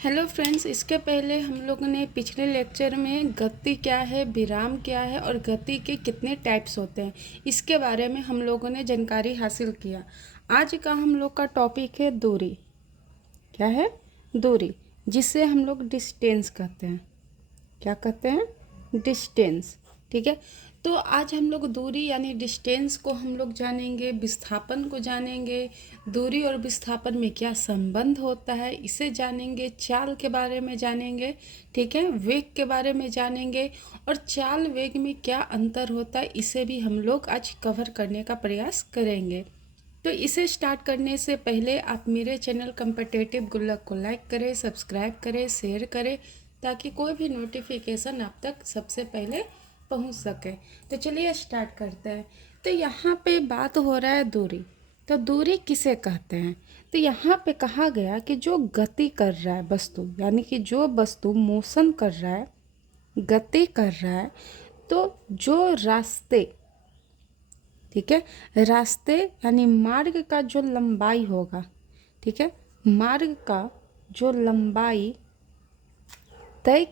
Hello friends, इसके पहले हम लोगों ने पिछले लेक्चर में गति क्या है, विराम क्या है और गति के कितने टाइप्स होते हैं, इसके बारे में हम लोगों ने जानकारी हासिल किया। आज का हम लोग का टॉपिक है दूरी। क्या है? दूरी, जिसे हम लोग डिस्टेंस कहते हैं। क्या कहते हैं? डिस्टेंस। ठीक है, तो आज हम लोग दूरी यानी डिस्टेंस को हम लोग जानेंगे, विस्थापन को जानेंगे, दूरी और विस्थापन में क्या संबंध होता है इसे जानेंगे, चाल के बारे में जानेंगे, ठीक है, वेग के बारे में जानेंगे और चाल वेग में क्या अंतर होता है इसे भी हम लोग आज कवर करने का प्रयास करेंगे। तो इसे स्टार्ट करने से पहले आप मेरे चैनल कॉम्पिटिटिव गुल्लक को लाइक करें, सब्सक्राइब करें, शेयर करें, ताकि कोई भी नोटिफिकेशन आप तक सबसे पहले पहुंच सके। तो चलिए स्टार्ट करते हैं। तो यहाँ पे बात हो रहा है दूरी। तो दूरी किसे कहते हैं? तो यहाँ पे कहा गया कि जो गति कर रहा है वस्तु, यानी कि जो वस्तु मोशन कर रहा है, गति कर रहा है, तो जो रास्ते, ठीक है, रास्ते यानी मार्ग का जो लंबाई होगा, ठीक है, मार्ग का जो लंबाई तय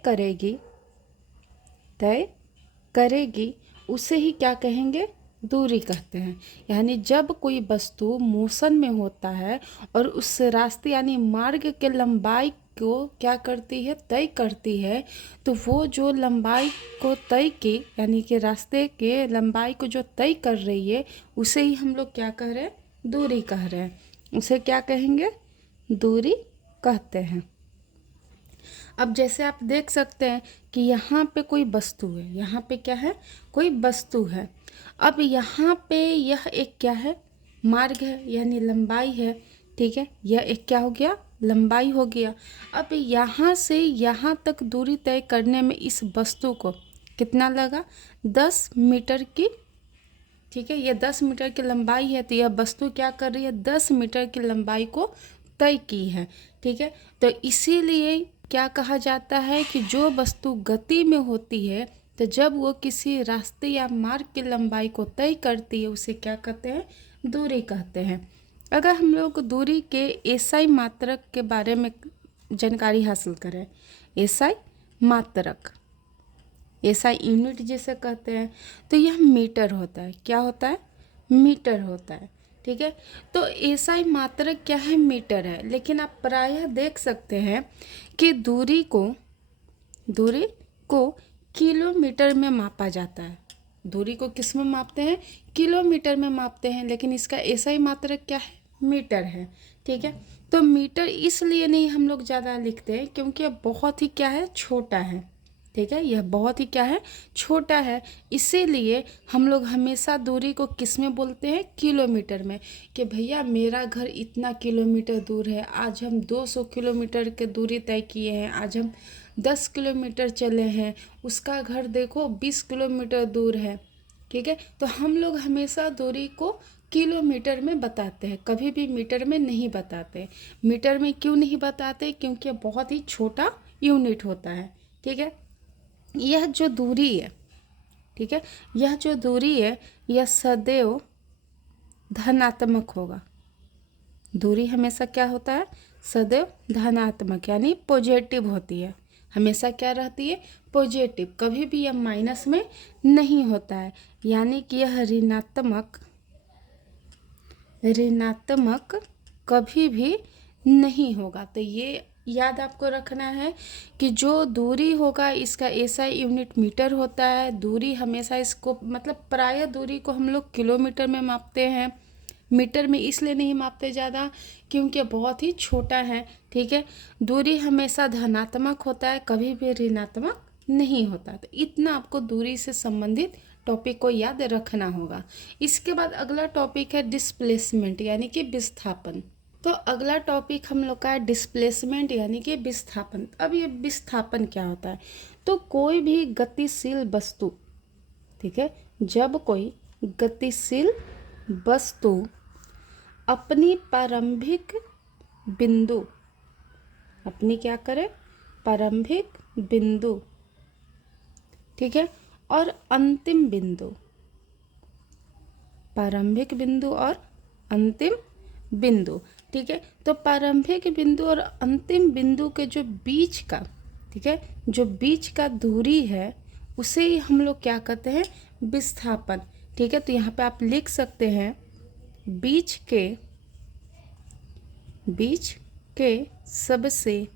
करेगी उसे ही क्या कहेंगे? दूरी कहते हैं। यानी जब कोई वस्तु मोशन में होता है और उस रास्ते यानी मार्ग के लंबाई को क्या करती है? तय करती है, तो वो जो लंबाई को तय की यानी कि रास्ते के लंबाई को जो तय कर रही है उसे ही हम लोग क्या कह रहे हैं? दूरी कह रहे हैं। उसे क्या कहेंगे? दूरी कहते हैं। अब जैसे आप देख सकते हैं कि यहाँ पे कोई वस्तु है, यहाँ पे क्या है? कोई वस्तु है। अब यहाँ पे यह एक क्या है? मार्ग है यानी लंबाई है, ठीक है, यह एक क्या हो गया? लंबाई हो गया। अब यहाँ से यहाँ तक दूरी तय करने में इस वस्तु को कितना लगा? 10 मीटर की, ठीक है, यह 10 मीटर की लंबाई है, तो यह वस्तु क्या कर रही है? 10 मीटर की लंबाई को तय की है, ठीक है। तो इसीलिए क्या कहा जाता है कि जो वस्तु गति में होती है, तो जब वो किसी रास्ते या मार्ग की लंबाई को तय करती है उसे क्या कहते हैं? दूरी कहते हैं। अगर हम लोग दूरी के एसआई मात्रक के बारे में जानकारी हासिल करें, एसआई मात्रक, एसआई यूनिट जिसे कहते हैं, तो यह मीटर होता है। क्या होता है? मीटर होता है, ठीक है। तो एसआई मात्रक क्या है? मीटर है। लेकिन आप प्रायः देख सकते हैं कि दूरी को किलोमीटर में मापा जाता है। दूरी को किस में मापते हैं? किलोमीटर में मापते हैं, लेकिन इसका एसआई मात्रक क्या है? मीटर है, ठीक है। तो मीटर इसलिए नहीं हम लोग ज़्यादा लिखते हैं क्योंकि यह बहुत ही क्या है? छोटा है, ठीक है, यह बहुत ही क्या है? छोटा है। इसीलिए हम लोग हमेशा दूरी को किस में बोलते हैं? किलोमीटर में। कि भैया मेरा घर इतना किलोमीटर दूर है, आज हम 200 किलोमीटर की दूरी तय किए हैं, आज हम 10 किलोमीटर चले हैं, उसका घर देखो 20 किलोमीटर दूर है, ठीक है। तो हम लोग हमेशा दूरी को किलोमीटर में बताते हैं, कभी भी मीटर में नहीं बताते। मीटर में क्यों नहीं बताते? क्योंकि बहुत ही छोटा यूनिट होता है, ठीक है। यह जो दूरी है, ठीक है, यह जो दूरी है यह सदैव धनात्मक होगा। दूरी हमेशा क्या होता है? सदैव धनात्मक यानी पॉजिटिव होती है। हमेशा क्या रहती है? पॉजिटिव। कभी भी यह माइनस में नहीं होता है, यानी कि यह ऋणात्मक कभी भी नहीं होगा। तो ये याद आपको रखना है कि जो दूरी होगा इसका एसआई यूनिट मीटर होता है। दूरी हमेशा इसको मतलब प्रायः दूरी को हम लोग किलोमीटर में मापते हैं, मीटर में इसलिए नहीं मापते ज़्यादा क्योंकि बहुत ही छोटा है, ठीक है। दूरी हमेशा धनात्मक होता है, कभी भी ऋणात्मक नहीं होता। तो इतना आपको दूरी से संबंधित टॉपिक को याद रखना होगा। इसके बाद अगला टॉपिक है डिस्प्लेसमेंट यानी कि विस्थापन। तो अगला टॉपिक हम लोग का है डिस्प्लेसमेंट यानी कि विस्थापन। अब ये विस्थापन क्या होता है? तो कोई भी गतिशील वस्तु, ठीक है, जब कोई गतिशील वस्तु अपनी प्रारंभिक बिंदु, अपनी क्या करे? प्रारंभिक बिंदु, ठीक है, और अंतिम बिंदु, प्रारंभिक बिंदु और अंतिम बिंदु, ठीक है। तो प्रारंभिक बिंदु और अंतिम बिंदु के जो बीच का, ठीक है, जो बीच का दूरी है उसे ही हम लोग क्या कहते हैं, विस्थापन। ठीक है, तो यहाँ पे आप लिख सकते हैं बीच के सबसे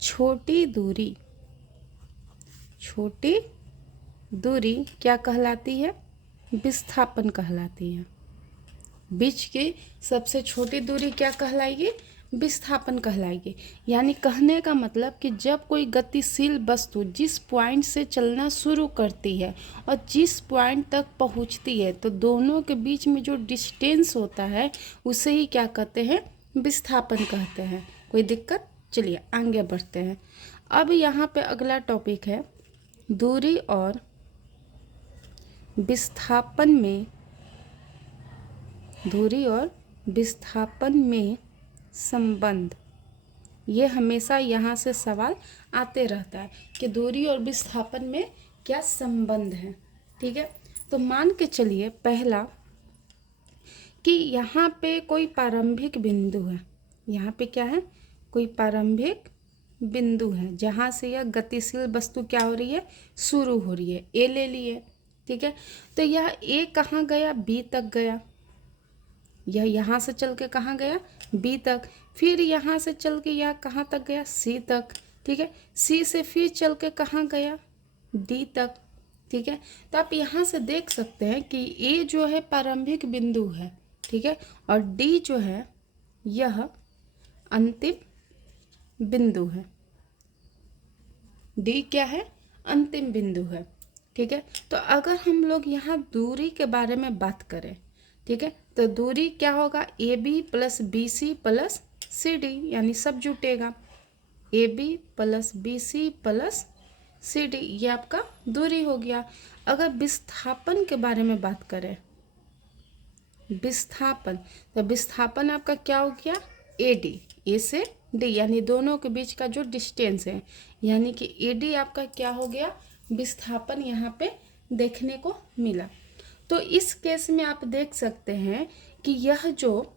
छोटी दूरी क्या कहलाती है, विस्थापन कहलाती है। बीच की सबसे छोटी दूरी क्या कहलाएगी, विस्थापन कहलाएगी। यानी कहने का मतलब कि जब कोई गतिशील वस्तु जिस पॉइंट से चलना शुरू करती है और जिस पॉइंट तक पहुंचती है, तो दोनों के बीच में जो डिस्टेंस होता है उसे ही क्या कहते हैं, विस्थापन कहते हैं। कोई दिक्कत? चलिए आगे बढ़ते हैं। अब यहाँ पे अगला टॉपिक है दूरी और विस्थापन में संबंध। ये हमेशा यहाँ से सवाल आते रहता है कि दूरी और विस्थापन में क्या संबंध है। ठीक है, तो मान के चलिए पहला कि यहाँ पे कोई प्रारंभिक बिंदु है। यहाँ पे क्या है, कोई प्रारंभिक बिंदु है जहाँ से यह गतिशील वस्तु क्या हो रही है, शुरू हो रही है। ए ले लिए, ठीक है। तो यह ए कहाँ गया, बी तक गया। यह यहाँ से चल के कहाँ गया, बी तक। फिर यहाँ से चल के यह कहाँ तक गया, सी तक। ठीक है, सी से फिर चल के कहाँ गया, डी तक। ठीक है, तो आप यहाँ से देख सकते हैं कि ए जो है प्रारंभिक बिंदु है, ठीक है, और डी जो है यह अंतिम बिंदु है। डी क्या है, अंतिम बिंदु है। ठीक है, तो अगर हम लोग यहाँ दूरी के बारे में बात करें, ठीक है, तो दूरी क्या होगा, A B plus B C plus C D, यानी सब जुटेगा। A B plus B C plus C D, ये आपका दूरी हो गया। अगर विस्थापन के बारे में बात करें, विस्थापन, तो विस्थापन आपका क्या हो गया, ए डी, ए से डी, यानी दोनों के बीच का जो डिस्टेंस है, यानी कि ए डी आपका क्या हो गया, विस्थापन यहाँ पे देखने को मिला। तो इस केस में आप देख सकते हैं कि यह जो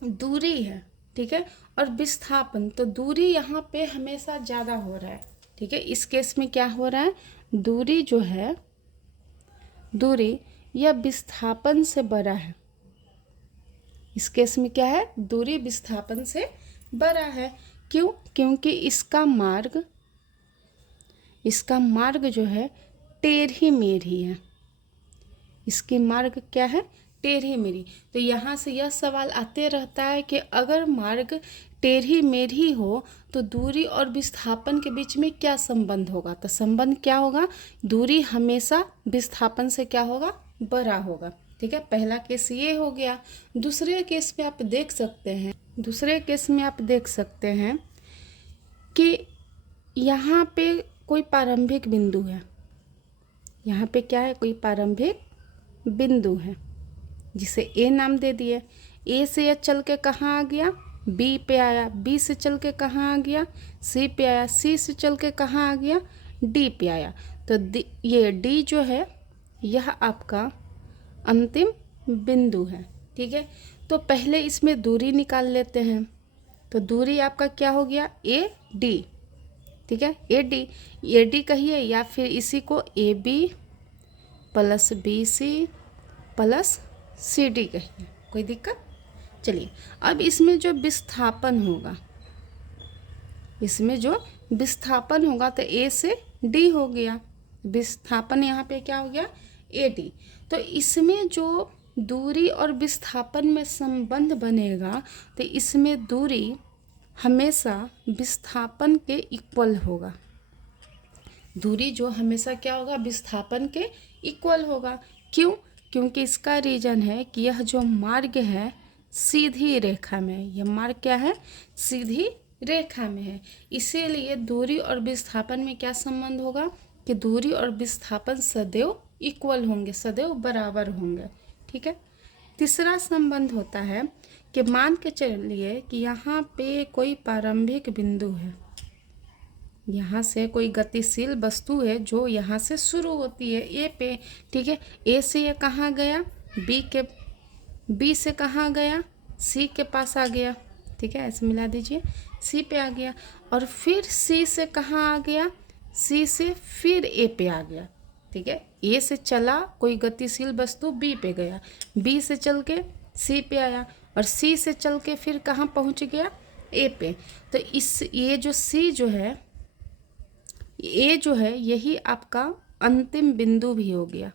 दूरी है, ठीक है, और विस्थापन, तो दूरी यहाँ पे हमेशा ज़्यादा हो रहा है। ठीक है, इस केस में क्या हो रहा है, दूरी जो है, दूरी यह विस्थापन से बड़ा है। इस केस में क्या है, दूरी विस्थापन से बड़ा है। क्यों? क्योंकि इसका मार्ग जो है टेढ़ी मेढ़ी है। इसकी मार्ग क्या है, टेढ़ी मेढ़ी। तो यहाँ से यह सवाल आते रहता है कि अगर मार्ग टेढ़ी मेढ़ी हो तो दूरी और विस्थापन के बीच में क्या संबंध होगा। तो संबंध क्या होगा, दूरी हमेशा विस्थापन से क्या होगा, बड़ा होगा। ठीक है, पहला केस ये हो गया। दूसरे केस में आप देख सकते हैं कि यहाँ पे कोई प्रारंभिक बिंदु है। यहाँ पे क्या है, कोई प्रारंभिक बिंदु है जिसे ए नाम दे दिए। ए से यह चल के कहाँ आ गया, बी पे आया। बी से चल के कहाँ आ गया, सी पे आया। सी से चल के कहाँ आ गया, डी पे आया। तो ये डी जो है यह आपका अंतिम बिंदु है। ठीक है, तो पहले इसमें दूरी निकाल लेते हैं। तो दूरी आपका क्या हो गया, ए डी। ठीक है, ए डी कहिए या फिर इसी को A B plus B C plus C D कहिए, कोई दिक्कत। चलिए, अब इसमें जो विस्थापन होगा तो ए से डी हो गया। विस्थापन यहाँ पे क्या हो गया, ए डी। तो इसमें जो दूरी और विस्थापन में संबंध बनेगा तो इसमें दूरी हमेशा विस्थापन के इक्वल होगा। दूरी जो हमेशा क्या होगा, विस्थापन के इक्वल होगा। क्यों? क्योंकि इसका रीजन है कि यह जो मार्ग है सीधी रेखा में, यह मार्ग क्या है, सीधी रेखा में है। इसीलिए दूरी और विस्थापन में क्या संबंध होगा कि दूरी और विस्थापन सदैव इक्वल होंगे, सदैव बराबर होंगे। ठीक है, तीसरा संबंध होता है कि मान के चलिए कि यहाँ पे कोई प्रारंभिक बिंदु है। यहाँ से कोई गतिशील वस्तु है जो यहाँ से शुरू होती है ए पे। ठीक है, ए से ये कहाँ गया, बी से कहाँ गया, सी के पास आ गया, ठीक है, ऐसे मिला दीजिए, सी पे आ गया, और फिर सी से कहाँ आ गया, सी से फिर ए पे आ गया, ठीक है। ए से चला कोई गतिशील वस्तु बी पे गया, बी से चल के सी पे आया, और सी से चल के फिर कहाँ पहुँच गया, ए पे। तो इस ये जो सी जो है, ए जो है, यही आपका अंतिम बिंदु भी हो गया,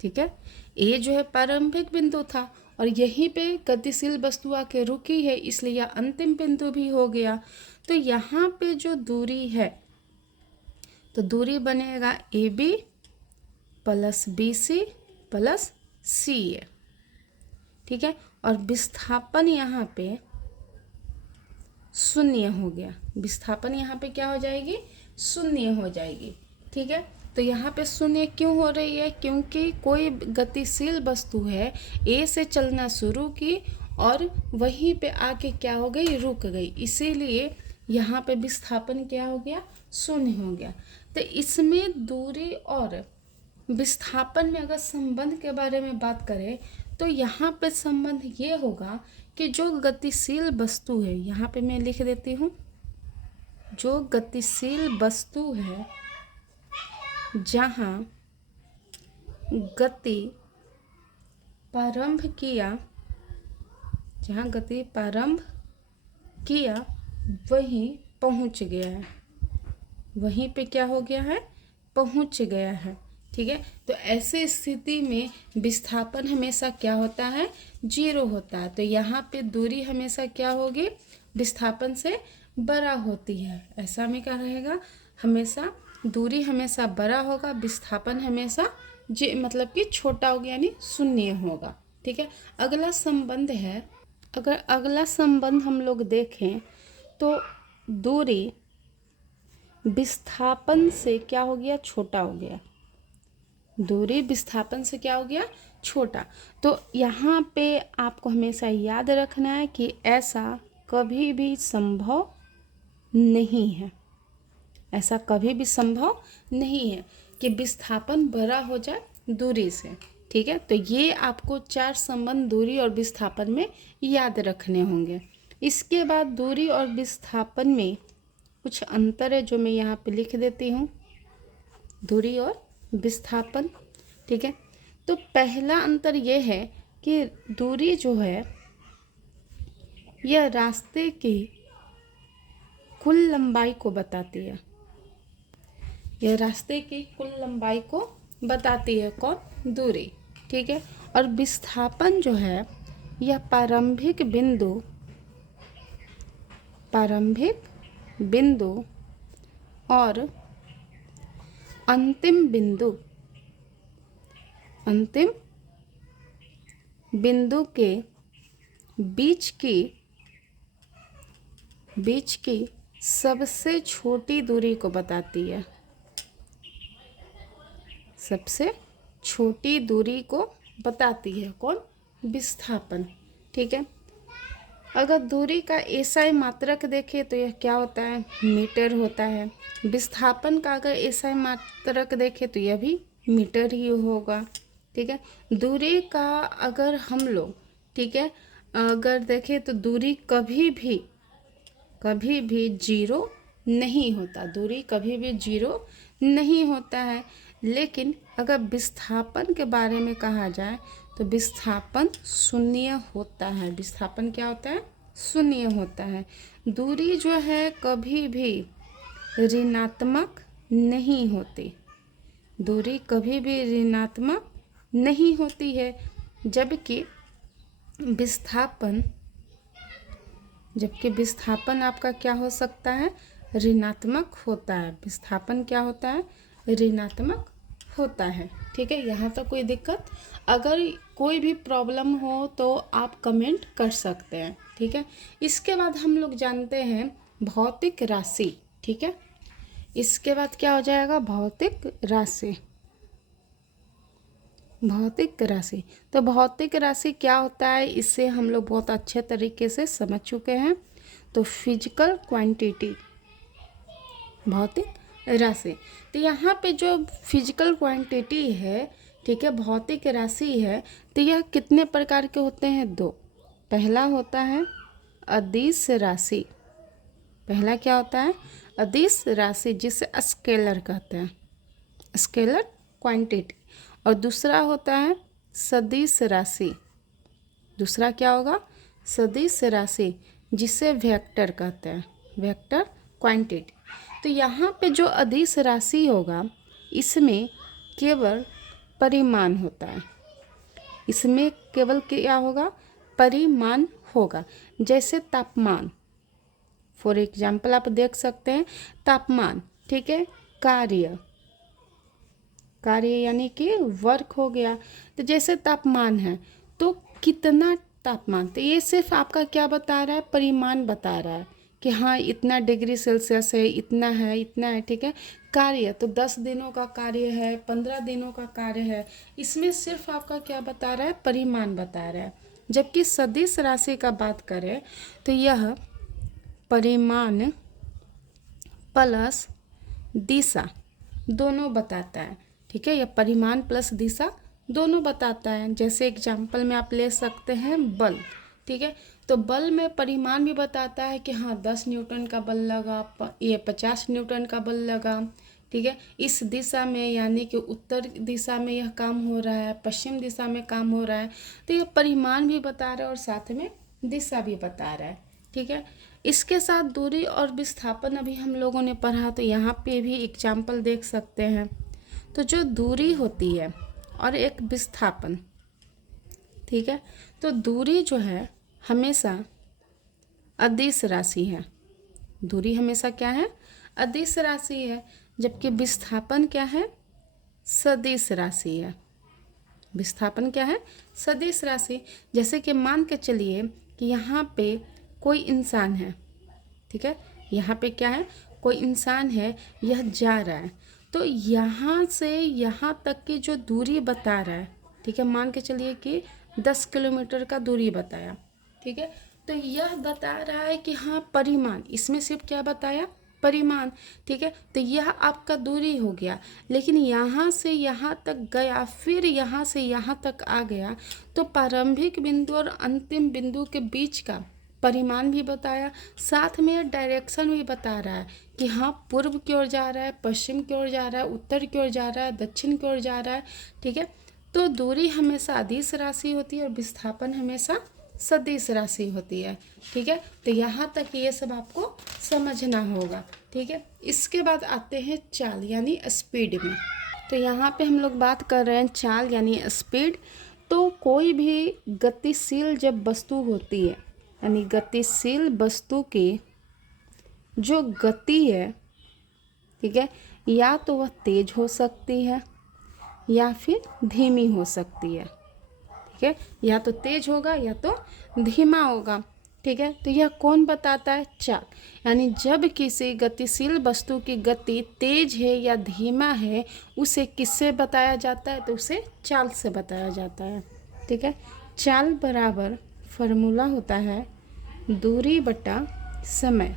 ठीक है। ए जो है प्रारंभिक बिंदु था, और यहीं पे गतिशील वस्तु आके रुकी है, इसलिए यह अंतिम बिंदु भी हो गया। तो यहाँ पे जो दूरी है, तो दूरी बनेगा A B plus B C plus C A, ठीक है। और विस्थापन यहाँ पे शून्य हो गया, विस्थापन यहाँ पे क्या हो जाएगी, शून्य हो जाएगी, ठीक है। तो यहाँ पे शून्य क्यों हो रही है, क्योंकि कोई गतिशील वस्तु है, ए से चलना शुरू की और वहीं पे आके क्या हो गई, रुक गई, इसीलिए यहाँ पे विस्थापन क्या हो गया, शून्य हो गया। तो इसमें दूरी और विस्थापन में अगर संबंध के बारे में बात करें, तो यहाँ पे संबंध ये होगा कि जो गतिशील वस्तु है, यहाँ पे मैं लिख देती हूँ, जो गतिशील वस्तु है जहाँ गति प्रारंभ किया, जहाँ गति प्रारंभ किया वहीं पहुँच गया है, वहीं पे क्या हो गया है, पहुँच गया है, ठीक है। तो ऐसे स्थिति में विस्थापन हमेशा क्या होता है, 0 होता है। तो यहाँ पे दूरी हमेशा क्या होगी, विस्थापन से बड़ा होती है, ऐसा में क्या रहेगा, हमेशा दूरी हमेशा बड़ा होगा, विस्थापन हमेशा मतलब कि छोटा होगा, यानी शून्य होगा, ठीक है। अगला संबंध है, अगर अगला संबंध हम लोग देखें तो दूरी विस्थापन से क्या हो गया, छोटा हो गया, दूरी विस्थापन से क्या हो गया, छोटा। तो यहाँ पे आपको हमेशा याद रखना है कि ऐसा कभी भी संभव नहीं है, ऐसा कभी भी संभव नहीं है कि विस्थापन बड़ा हो जाए दूरी से, ठीक है। तो ये आपको 4 संबंध दूरी और विस्थापन में याद रखने होंगे। इसके बाद दूरी और विस्थापन में कुछ अंतर है जो मैं यहाँ पे लिख देती हूँ, दूरी और विस्थापन, ठीक है। तो पहला अंतर ये है कि दूरी जो है यह रास्ते की कुल लंबाई को बताती है, यह रास्ते की कुल लंबाई को बताती है, कौन, दूरी, ठीक है। और विस्थापन जो है यह प्रारंभिक बिंदु और अंतिम बिंदु के बीच की सबसे छोटी दूरी को बताती है, सबसे छोटी दूरी को बताती है, कौन, विस्थापन, ठीक है। अगर दूरी का एसआई मात्रक देखें तो यह क्या होता है, मीटर होता है। विस्थापन का अगर एसआई मात्रक देखें तो यह भी मीटर ही होगा, ठीक है। दूरी का अगर हम लोग, ठीक है, अगर देखें तो दूरी कभी भी 0 नहीं होता, दूरी कभी भी 0 नहीं होता है। लेकिन अगर विस्थापन के बारे में कहा जाए तो विस्थापन शून्य होता है, विस्थापन क्या होता है, शून्य होता है। दूरी जो है कभी भी ऋणात्मक नहीं होती, दूरी कभी भी ऋणात्मक नहीं होती है, जबकि विस्थापन आपका क्या हो सकता है, ऋणात्मक होता है, विस्थापन क्या होता है, ऋणात्मक होता है, ठीक है। यहाँ तक कोई दिक्कत, अगर कोई भी प्रॉब्लम हो तो आप कमेंट कर सकते हैं, ठीक है। इसके बाद हम लोग जानते हैं भौतिक राशि, ठीक है। इसके बाद क्या हो जाएगा, भौतिक राशि। तो भौतिक राशि क्या होता है, इससे हम लोग बहुत अच्छे तरीके से समझ चुके हैं। तो फिजिकल क्वांटिटी, भौतिक राशि। तो यहाँ पे जो फिजिकल क्वांटिटी है ठीक है, भौतिक राशि है, तो यह कितने प्रकार के होते हैं? दो। पहला होता है अदिश राशि। पहला क्या होता है? अदिश राशि, जिसे स्केलर कहते हैं, स्केलर क्वांटिटी। और दूसरा होता है सदिश राशि। दूसरा क्या होगा? सदिश राशि, जिसे वेक्टर कहते हैं, वेक्टर क्वांटिटी। तो यहाँ पे जो अदिश राशि होगा, इसमें केवल परिमाण होता है। इसमें केवल क्या होगा? परिमाण होगा। जैसे तापमान, फॉर एग्जाम्पल आप देख सकते हैं तापमान, ठीक है। कार्य, कार्य यानी कि वर्क हो गया। तो जैसे तापमान है, तो कितना तापमान, तो ये सिर्फ आपका क्या बता रहा है? परिमाण बता रहा है कि हाँ इतना डिग्री सेल्सियस है, इतना है, इतना है, ठीक है। कार्य तो 10 दिनों का कार्य है, 15 दिनों का कार्य है। इसमें सिर्फ आपका क्या बता रहा है? परिमाण बता रहा है। जबकि सदिश राशि का बात करें तो यह परिमाण प्लस दिशा दोनों बताता है, ठीक है। यह परिमाण प्लस दिशा दोनों बताता है। जैसे एग्जाम्पल में आप ले सकते हैं बल, ठीक है। तो बल में परिमाण भी बताता है कि हाँ 10 न्यूटन का बल लगा, ये 50 न्यूटन का बल लगा, ठीक है। इस दिशा में यानी कि उत्तर दिशा में यह काम हो रहा है, पश्चिम दिशा में काम हो रहा है। तो यह परिमाण भी बता रहा है और साथ में दिशा भी बता रहा है, ठीक है। इसके साथ दूरी और विस्थापन अभी हम लोगों ने पढ़ा, तो यहाँ पे भी एग्जाम्पल देख सकते हैं। तो जो दूरी होती है और एक विस्थापन, ठीक है, तो दूरी जो है हमेशा अदिश राशि है। दूरी हमेशा क्या है? अदिश राशि है। जबकि विस्थापन क्या है? सदिश राशि है। विस्थापन क्या है? सदिश राशि। जैसे कि मान के चलिए कि यहाँ पे कोई इंसान है, ठीक है। यहाँ पे क्या है? कोई इंसान है, यह जा रहा है। तो यहाँ से यहाँ तक की जो दूरी बता रहा है, ठीक है, मान के चलिए कि 10 किलोमीटर का दूरी बताया, ठीक है। तो यह बता रहा है कि हाँ परिमाण, इसमें सिर्फ क्या बताया? परिमाण, ठीक है। तो यह आपका दूरी हो गया। लेकिन यहाँ से यहाँ तक गया, फिर यहाँ से यहाँ तक आ गया, तो प्रारंभिक बिंदु और अंतिम बिंदु के बीच का परिमाण भी बताया, साथ में डायरेक्शन भी बता रहा है कि हाँ पूर्व की ओर जा रहा है, पश्चिम की ओर जा रहा है, उत्तर की ओर जा रहा है, दक्षिण की ओर जा रहा है, ठीक है। तो दूरी हमेशा अदिश राशि होती है और विस्थापन हमेशा सदिश राशि होती है, ठीक है। तो यहाँ तक ये सब आपको समझना होगा, ठीक है। इसके बाद आते हैं चाल यानी स्पीड में। तो यहाँ पे हम लोग बात कर रहे हैं चाल यानी स्पीड। तो कोई भी गतिशील जब वस्तु होती है, यानी गतिशील वस्तु की जो गति है, ठीक है, या तो वह तेज हो सकती है या फिर धीमी हो सकती है, ठीक है। या तो तेज होगा या तो धीमा होगा, ठीक है। तो यह कौन बताता है? चाल। यानी जब किसी गतिशील वस्तु की गति तेज है या धीमा है, उसे किससे बताया जाता है? तो उसे चाल से बताया जाता है, ठीक है। चाल बराबर फॉर्मूला होता है दूरी बटा समय,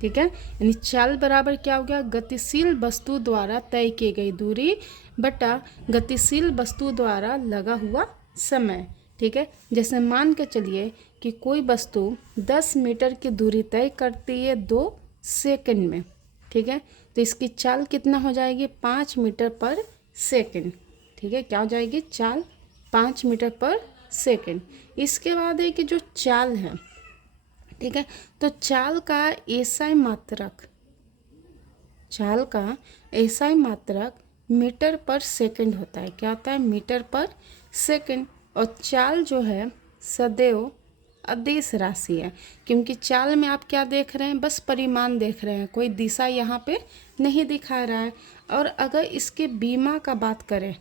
ठीक है। यानी चाल बराबर क्या हो गया? गतिशील वस्तु द्वारा तय की गई दूरी बटा गतिशील वस्तु द्वारा लगा हुआ समय, ठीक है। जैसे मान के चलिए कि कोई वस्तु 10 मीटर की दूरी तय करती है 2 सेकंड में, ठीक है। तो इसकी चाल कितना हो जाएगी? 5 मीटर पर सेकंड, ठीक है। क्या हो जाएगी? चाल 5 मीटर पर सेकंड। इसके बाद है कि जो चाल है, ठीक है, तो चाल का एसआई मात्रक, चाल का एसआई मात्रक मीटर पर सेकंड होता है। क्या होता है? मीटर पर सेकंड। और चाल जो है सदैव अदिश राशि है, क्योंकि चाल में आप क्या देख रहे हैं? बस परिमाण देख रहे हैं, कोई दिशा यहाँ पे नहीं दिखा रहा है। और अगर इसके बीमा का बात करें,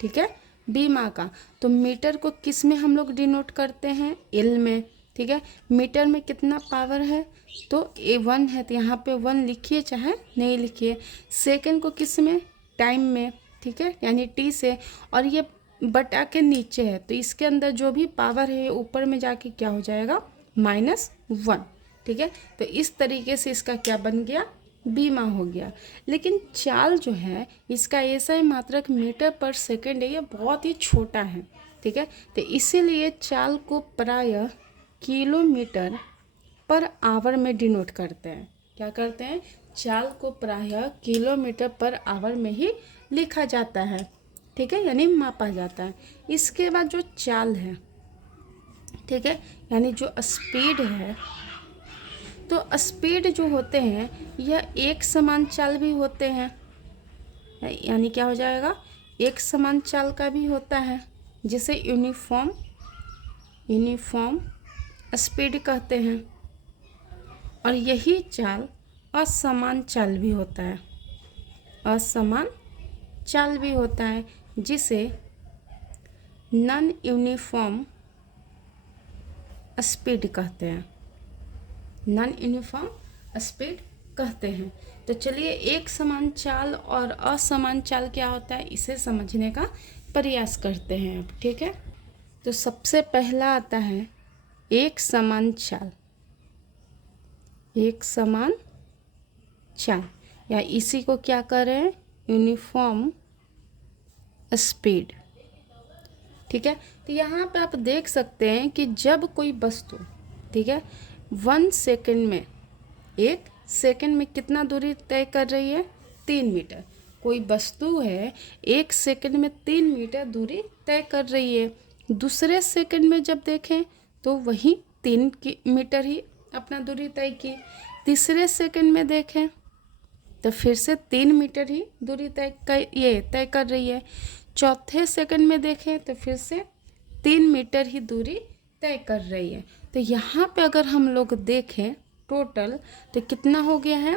ठीक है, बीमा का, तो मीटर को किस में हम लोग डिनोट करते हैं? एल में, ठीक है। मीटर में कितना पावर है? तो A1 है, तो यहाँ पे 1 लिखिए चाहे नहीं लिखिए। सेकंड को किस में? टाइम में, ठीक है, यानी टी से। और ये बटा के नीचे है, तो इसके अंदर जो भी पावर है ऊपर में जाके क्या हो जाएगा? -1, ठीक है। तो इस तरीके से इसका क्या बन गया? बीमा हो गया। लेकिन चाल जो है इसका ऐसा मात्रक मीटर पर सेकंड है, ये बहुत ही छोटा है। ठीक है, तो इसीलिए चाल को प्रायः किलोमीटर पर आवर में डिनोट करते हैं। क्या करते हैं? चाल को प्रायः किलोमीटर पर आवर में ही लिखा जाता है। ठीक है, यानी मापा जाता है। इसके बाद जो चाल है, ठीक है, यानी जो स्पीड है, तो स्पीड जो होते हैं यह एक समान चाल भी होते हैं। यानी क्या हो जाएगा? एक समान चाल का भी होता है, जिसे यूनिफॉर्म स्पीड कहते हैं। और यही चाल असमान चाल भी होता है, असमान चाल भी होता है, जिसे नॉन यूनिफॉर्म स्पीड कहते हैं, नॉन यूनिफॉर्म स्पीड कहते हैं। तो चलिए एक समान चाल और असमान चाल क्या होता है इसे समझने का प्रयास करते हैं अब। ठीक है, तो सबसे पहला आता है एक समान चाल। एक समान चाल, या इसी को क्या करें? Uniform speed. ठीक है, तो यहाँ पे आप देख सकते हैं कि जब कोई वस्तु, ठीक है, 1 सेकंड में, 1 सेकंड में कितना दूरी तय कर रही है? 3 मीटर। कोई वस्तु है 1 सेकंड में 3 मीटर दूरी तय कर रही है। दूसरे सेकंड में जब देखें तो वही 3 मीटर ही अपना दूरी तय की। तीसरे सेकंड में देखें तो फिर से 3 मीटर ही दूरी तय कर रही है। चौथे सेकंड में देखें तो फिर से 3 मीटर ही दूरी तय कर रही है। तो यहाँ पे अगर हम लोग देखें टोटल तो कितना हो गया है?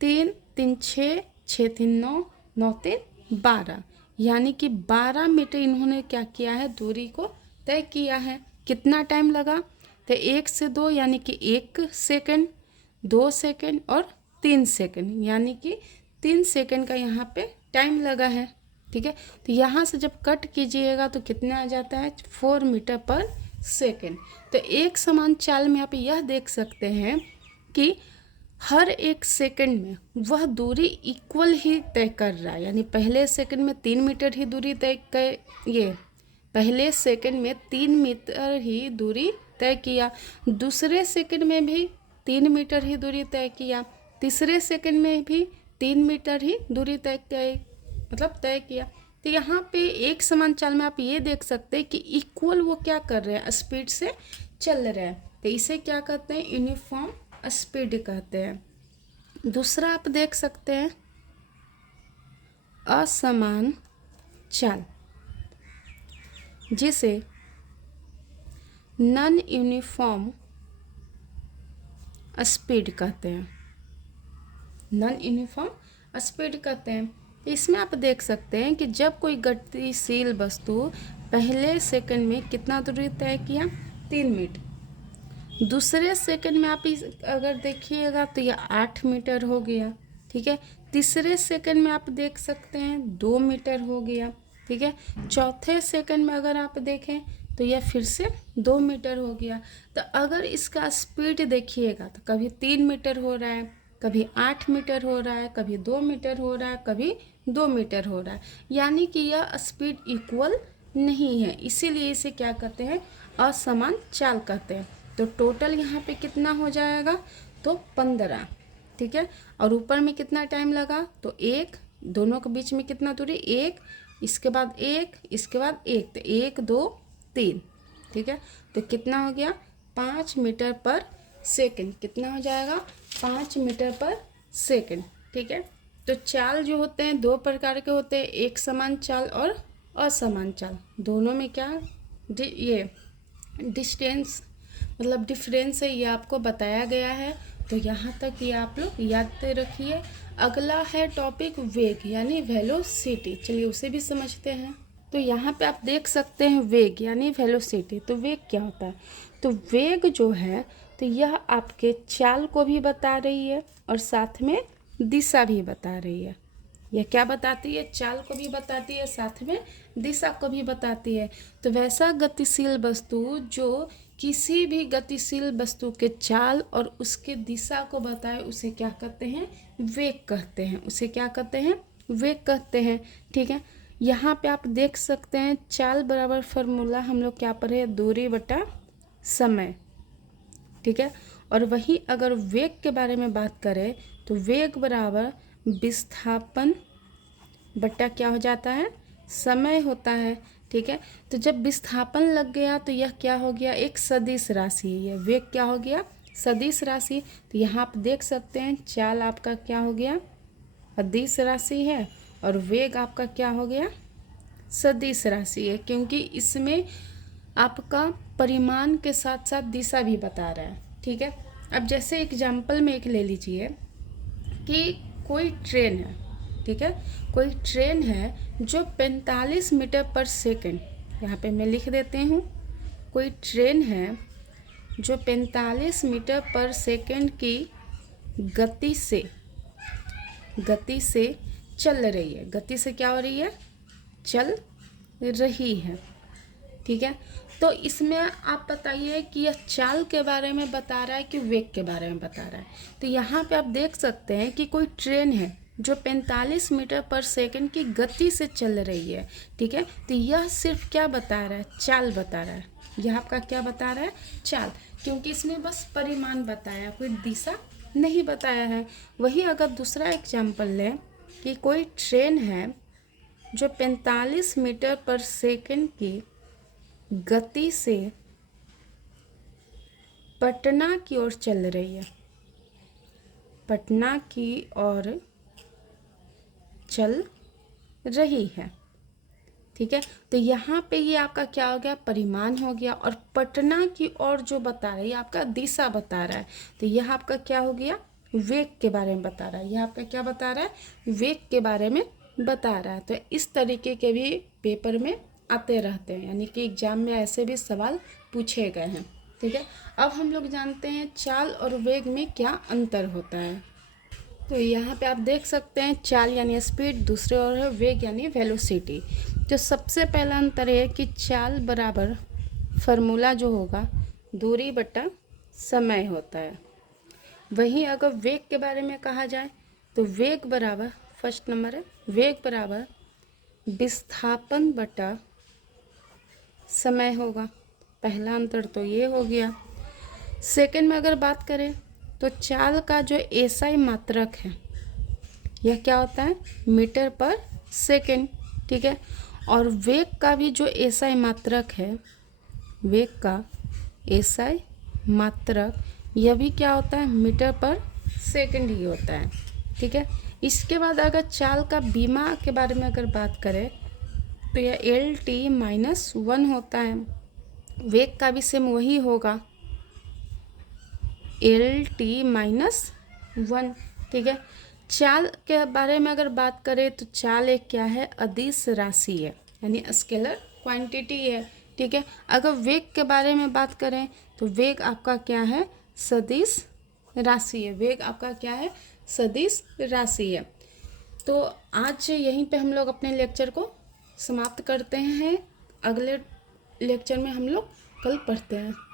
3 3 6 6 3 9 9 3 12, यानी कि 12 मीटर इन्होंने क्या किया है? दूरी को तय किया है। कितना टाइम लगा? तो 1 से 2 यानी कि 1 सेकंड, 2 सेकंड और 3 सेकंड, यानी कि 3 सेकंड का यहाँ पे टाइम लगा है। ठीक है, तो यहाँ से जब कट कीजिएगा तो कितना आ जाता है? 4 मीटर पर सेकंड। तो एक समान चाल में आप यह देख सकते हैं कि हर एक सेकंड में वह दूरी इक्वल ही तय कर रहा है। यानी पहले सेकंड में 3 मीटर ही दूरी तय कर, पहले सेकंड में 3 मीटर ही दूरी तय किया, दूसरे सेकंड में भी 3 मीटर ही दूरी तय किया, तीसरे सेकंड में भी 3 मीटर ही दूरी तय किया। तो यहाँ पे एक समान चाल में आप ये देख सकते हैं कि इक्वल वो क्या कर रहे हैं? स्पीड से चल रहे हैं। तो इसे क्या कहते हैं? यूनिफॉर्म स्पीड कहते हैं। दूसरा आप देख सकते हैं असमान चाल, जिसे नॉन यूनिफॉर्म स्पीड कहते हैं, नॉन यूनिफॉर्म स्पीड कहते हैं। इसमें आप देख सकते हैं कि जब कोई गतिशील वस्तु पहले सेकंड में कितना दूरी तय किया? 3 मीटर। दूसरे सेकंड में आप अगर देखिएगा तो यह 8 मीटर हो गया। ठीक है, तीसरे सेकंड में आप देख सकते हैं 2 मीटर हो गया। ठीक है, चौथे सेकंड में अगर आप देखें तो यह फिर से 2 मीटर हो गया। तो अगर इसका स्पीड देखिएगा तो कभी 3 मीटर हो रहा है, कभी 8 मीटर हो रहा है, कभी 2 मीटर हो रहा है, कभी 2 मीटर हो रहा है, यानी कि यह स्पीड इक्वल नहीं है। इसीलिए इसे क्या कहते हैं? असमान चाल कहते हैं। तो टोटल यहाँ पे कितना हो जाएगा? तो 15। ठीक है, और ऊपर में कितना टाइम लगा? तो 1, दोनों के बीच में कितना दूरी? 1, इसके बाद 1, इसके बाद 1, तो 1 2 3। ठीक है, तो कितना हो गया? 5 मीटर पर सेकंड। कितना हो जाएगा? 5 मीटर पर सेकंड। ठीक है, तो चाल जो होते हैं 2 प्रकार के होते हैं, एक समान चाल और असमान चाल। दोनों में क्या ये डिस्टेंस डिफरेंस है, ये आपको बताया गया है। तो यहाँ तक ये आप लोग याद रखिए। अगला है टॉपिक वेग यानी वेलोसिटी। चलिए उसे भी समझते हैं। तो यहाँ पे आप देख सकते हैं वेग यानी वेलोसिटी। तो वेग क्या होता है? तो वेग जो है तो यह आपके चाल को भी बता रही है और साथ में दिशा भी बता रही है। यह क्या बताती है? चाल को भी बताती है, साथ में दिशा को भी बताती है। तो वैसा गतिशील वस्तु जो किसी भी गतिशील वस्तु के चाल और उसके दिशा को बताए उसे क्या कहते हैं, वेग कहते हैं। उसे क्या कहते हैं, वेग कहते हैं। ठीक है, यहाँ पे आप देख सकते हैं चाल बराबर फॉर्मूला हम लोग क्या पढ़े, दूरी बटा समय। ठीक है, और वही अगर वेग के बारे में बात करें तो वेग बराबर विस्थापन बटा क्या हो जाता है, समय होता है। ठीक है, तो जब विस्थापन लग गया तो यह क्या हो गया, एक सदिश राशि है। यह वेग क्या हो गया, सदिश राशि। तो यहाँ आप देख सकते हैं चाल आपका क्या हो गया, अदिश राशि है, और वेग आपका क्या हो गया, सदिश राशि है, क्योंकि इसमें आपका परिमाण के साथ साथ दिशा भी बता रहा है। ठीक है, अब जैसे एग्जाम्पल में एक ले लीजिए कि कोई ट्रेन है। ठीक है, कोई ट्रेन है जो 45 मीटर पर सेकंड, यहाँ पे मैं लिख देते हूँ, कोई ट्रेन है जो 45 मीटर पर सेकंड की गति से चल रही है। गति से क्या हो रही है, चल रही है। ठीक है, तो इसमें आप बताइए कि यह चाल के बारे में बता रहा है कि वेग के बारे में बता रहा है। तो यहाँ पे आप देख सकते हैं कि कोई ट्रेन है जो 45 मीटर पर सेकंड की गति से चल रही है। ठीक है, तो यह सिर्फ क्या बता रहा है, चाल बता रहा है। यह आपका क्या बता रहा है, चाल, क्योंकि इसमें बस परिमाण बताया, कोई दिशा नहीं बताया है। वही अगर दूसरा एग्जाम्पल लें कि कोई ट्रेन है जो 45 मीटर पर सेकंड की गति से पटना की ओर चल रही है, पटना की ओर चल रही है। ठीक है, तो यहाँ पे ये आपका क्या हो गया, परिमाण हो गया, और पटना की ओर जो बता रहा है ये आपका दिशा बता रहा है। तो यह आपका क्या हो गया, वेग के बारे में बता रहा है। यह आपका क्या बता रहा है, वेग के बारे में बता रहा है। तो इस तरीके के भी पेपर में आते रहते हैं, यानी कि एग्जाम में ऐसे भी सवाल पूछे गए हैं। ठीक है, अब हम लोग जानते हैं चाल और वेग में क्या अंतर होता है। तो यहाँ पे आप देख सकते हैं चाल यानी स्पीड, दूसरे ओर है वेग यानी वेलोसिटी। तो सबसे पहला अंतर है कि चाल बराबर फार्मूला जो होगा दूरी बटा समय होता है। वहीं अगर वेग के बारे में कहा जाए तो वेग बराबर, फर्स्ट नंबर है वेग बराबर विस्थापन बटा समय होगा। पहला अंतर तो ये हो गया। सेकंड में अगर बात करें तो चाल का जो एसआई मात्रक है यह क्या होता है, मीटर पर सेकंड। ठीक है, और वेग का भी जो एसआई मात्रक है, वेग का एसआई मात्रक यह भी क्या होता है, मीटर पर सेकंड ही होता है। ठीक है, इसके बाद अगर चाल का बीमा के बारे में अगर बात करें तो यह LT-1 होता है। वेग का भी सेम वही होगा, LT-1। ठीक है, चाल के बारे में अगर बात करें तो चाल एक क्या है, अदिश राशि है, यानी स्केलर क्वांटिटी है। ठीक है, अगर वेग के बारे में बात करें तो वेग आपका क्या है, सदिश राशि है। वेग आपका क्या है, सदिश राशि है। तो आज यहीं पे हम लोग अपने लेक्चर को समाप्त करते हैं। अगले लेक्चर में हम लोग कल पढ़ते हैं।